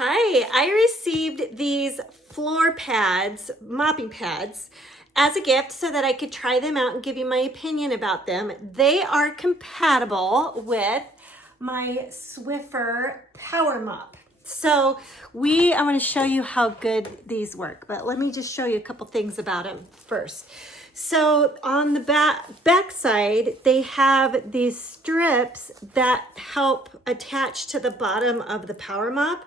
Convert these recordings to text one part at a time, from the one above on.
Hi, I received these floor pads, mopping pads, as a gift so that I could try them out and give you my opinion about them. They are compatible with my Swiffer PowerMop. So I want to show you how good these work, but let me just show you a couple things about them first. So on the back side, they have these strips that help attach to the bottom of the PowerMop.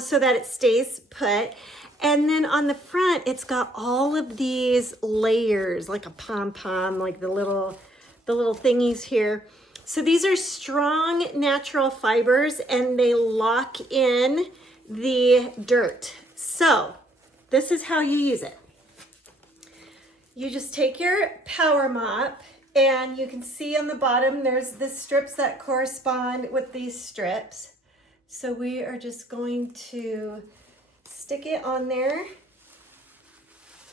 So that it stays put. And then on the front, it's got all of these layers, like a pom-pom, like the little thingies here. So these are strong natural fibers and they lock in the dirt. So this is how you use it. You just take your power mop and you can see on the bottom, there's the strips that correspond with these strips. So we are just going to stick it on there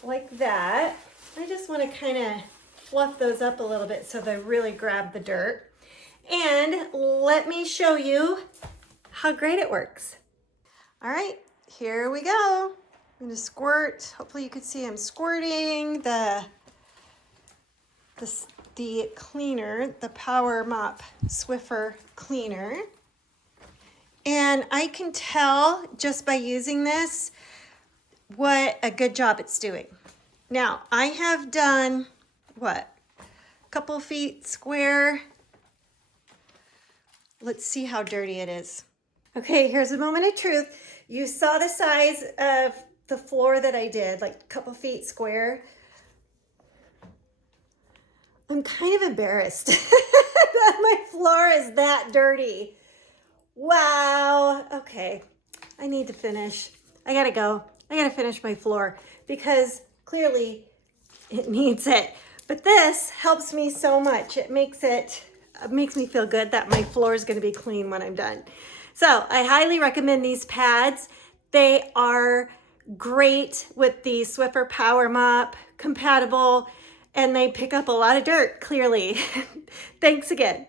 like that. I just want to kind of fluff those up a little bit so they really grab the dirt. And let me show you how great it works. All right, here we go. I'm going to squirt. Hopefully you can see I'm squirting the cleaner, the PowerMop Swiffer cleaner. And I can tell just by using this what a good job it's doing. Now, I have done, a couple feet square. Let's see how dirty it is. Okay, here's a moment of truth. You saw the size of the floor that I did, like a couple feet square. I'm kind of embarrassed that my floor is that dirty. Wow, okay, I need to finish. I gotta go. I gotta finish my floor because clearly it needs it. But this helps me so much. It makes me feel good that my floor is gonna be clean when I'm done. So I highly recommend these pads. They are great with the Swiffer PowerMop, compatible, and they pick up a lot of dirt, clearly. Thanks again.